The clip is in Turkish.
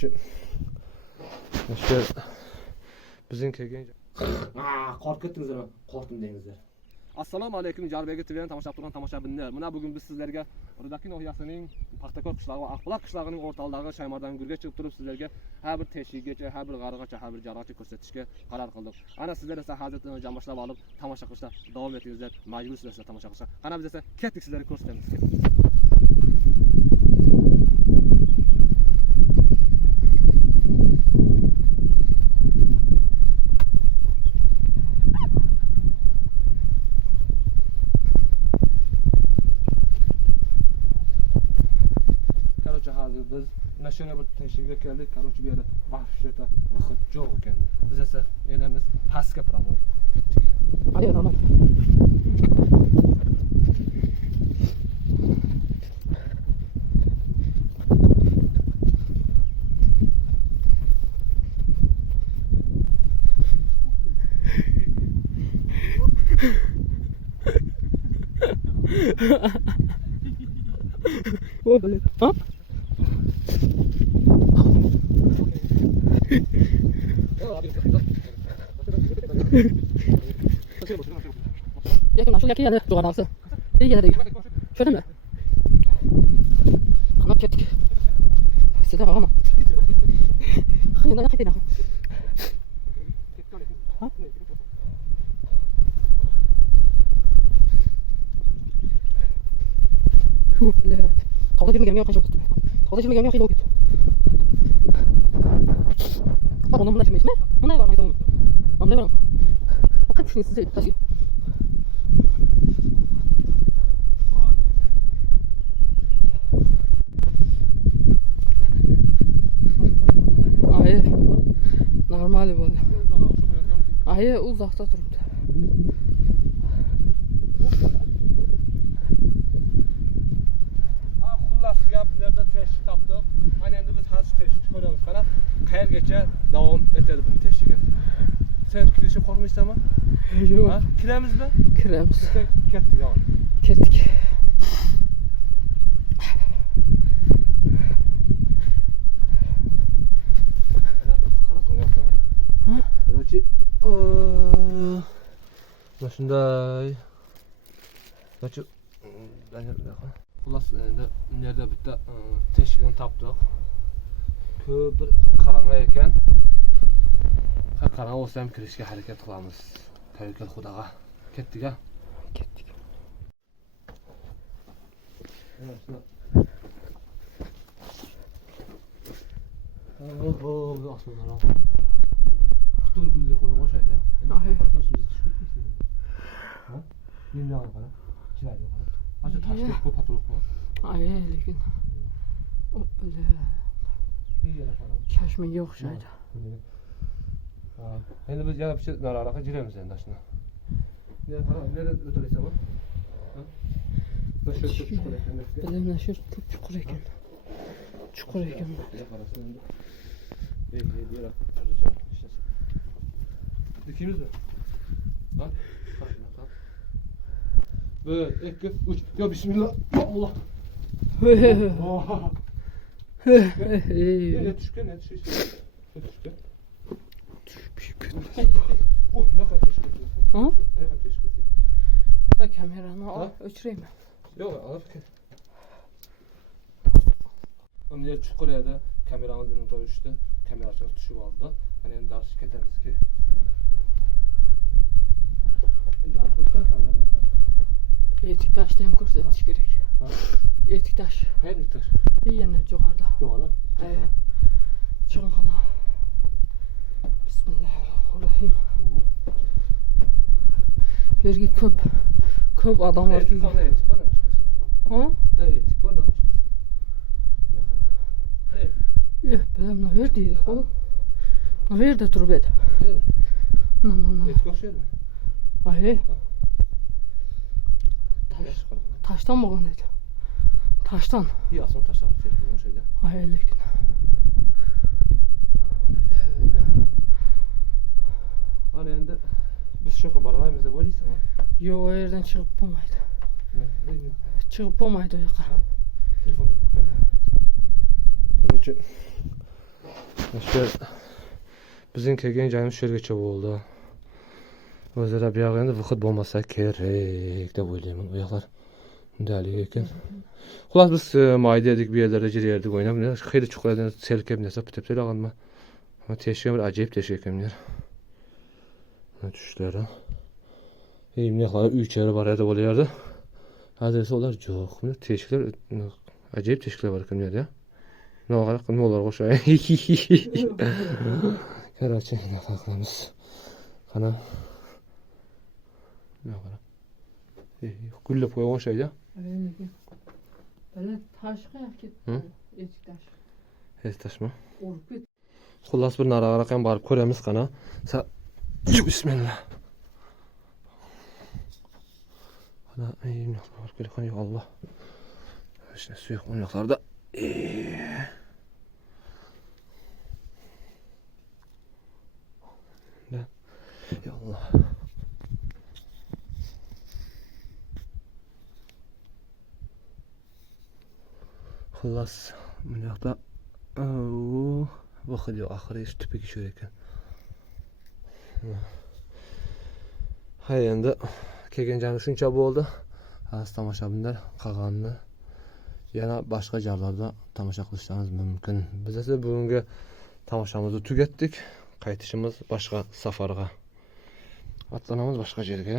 Короче, işte bizim kelgen Korkup ettiniz mi? Korktum denizler. Assalomu alaykum Jarbegi TV'ni tomosha qilgan tomoshabinlar. Mana bugun biz sizlarga Rudakin ohyasining Paxtakor qishlog'i va Aqbuloq qishlog'ining o'rtalaridagi Shaymardan Gurga chiqib turib sizlarga har bir teshigigacha, har bir g'arig'acha, har bir jarog'cha ko'rsatishga qaror qildik. Ana sizlar esa hozir jamoshlab olib tomosha qilishda davom etingizlar, majbur sizlar tomosha qilishga. Qana biz esa ketdik sizlarga ko'rsatamiz. Biz naşına bir teşhirga keldik. Короче, bu yerda vahshata vaqt yo'q ekan. Biz esa enamiz pastga promoy ketdik. Hayır tamam. O böyle. Ha? Yakın aşağı yakın yani çok adamsı. İyi yine değil. Şöyle mi? Kanat kettik. Size bak ama. Hayır ne yapayım? Ha? Evet. Tavada şimdi gelmiyor kaçak tuttum. Tavada şimdi gelmiyor kaçak tuttum. Bak onun bunlar şimdi mi? Bunlar var mı? Onlar var mı? O kaç kişinin size taşıyor. Hayır. Normal bu. Hayır uzakta durdu. Gaplarda teşhis tapdık. Hani endi biz hazır teşhis ko'ramiz. Qarab, qayergacha davom etadi bu teşhis. Sen kirishga qo'rqmaysanmi? Yo'q. Ha? Kiramizmi? Kiramiz. Ketdik, davom. Ketdik. Qarab, uni yoqqa qara. Ha? Короче, mana shunday. Короче, Xullas endi nerede bitta teşhikni tapdık. Ko'p bir qarang'i ekan. Qarang olsa ham kirishga harakat qilamiz. Tavakkal Xudoga. Ketdik ha. Ketdik. Bu osmonlar. Qutur gulga qo'yib o'shaydi. Ay. Qarasam siz tushib ketmaysiz. Ha? Menga qara. Chiroyli qara. Acha tashkil ko'p patoloq bor. Hayır lekin. O böyle. İyi yana qara. Kashmirga o'xshaydi. Ha. Endi biz yana bir şey nararoqqa jiramiz endi shuni. Ne qara, nereda o'tiraysan bu? Ha? Nasha chuqur ekan. Bilimlar shu ko'p chuqur ekan. Chuqur ekan. Ne qarasın endi. Yera. Dikimiz mi? Ha? Bir, iki, üç. Ya bismillah. Ya Allah. Oha. Ne düşken ne düşken. Ne düşken. Bu ne kadar teşkil ediyor? Ha? Ne kadar teşkil ediyor? Ha kameranı al, öçüreyim mi? Yok alıp ki. Onun yer çukur yerde kameramız benim tabi düştü. Kamera açıp düşüp aldı. Hani en daha şirketimiz ki. Yanı koştan kameranın karşısına. Etiktaş'ta hem ko'rsatish kerak. Ha? Etiktaş. Her miktar. Yana yuqorida. Yo'g'ona. Hayır. Chiqinxona. Bismillahirrahmanirrahim. Bu yerga ko'p odamlar kelgan. Etik var mı? Ha? Ne etik var mı? Yo'q, bilim nima deydi qo'l. Nima yerda turib edi? No. Etik o'xshaydi mi? Hayır. Taştan bo'lgan edi. Taştan. İyi aslında taşlar telefonu şeyde. Hayır lekin. Hani endi biz şu yoqqa boralaymiz deb o'ylaysanmi? Yo'q, o yerdan chiqib bo'lmaydi. Ne? Chiqib bo'lmaydi o yoqqa. Telefonu ko'rdim. Короче, Şu bizim kelgen joyimiz şergacha bo'ldi. O'zlari bu yoq endi vaqt bo'lmasa kerak deb o'ylayman. Bu yoqlar undalik ekan. Xullas biz mayda edik, bir yerlerde jirerdik oynab. Xeyli chuqurdan selkep nesa bitib telaganma. Ama teşkil bir acayip teşkil ekemler. Düşüşleri. İmlekleri 3 yeri var ya da oluyordu. Adresi olar yok. Teşkiller acayip teşkiller var ekemler ya. Ne olarak ne olur koşa. Karaçı ne kalkmamız. Kana. Ne var? Gülle koyulan şey ya. Böyle taşka Hı? etik taş. Hes taşma. Orup git. Xullas bir naraqaraqan barib ko'ramiz qana. Bismillah. Ana ayım yoqlar kelgan yo'q Allah. Hech narsa yo'q u yoqlarda. Ya Allah. Xullas bu yoqda vaqt yo'q, oxiri shu tupiga tushar ekan. Hay endi kelgan joyimiz shuncha bo'ldi. Aziz tomoshabinlar, qolganini yana boshqa joylarda tomosha qilishingiz mumkin. Biz esa bugungi tomoshamizni tugatdik. Qaytishimiz boshqa safarga. Atlanamiz boshqa yerga.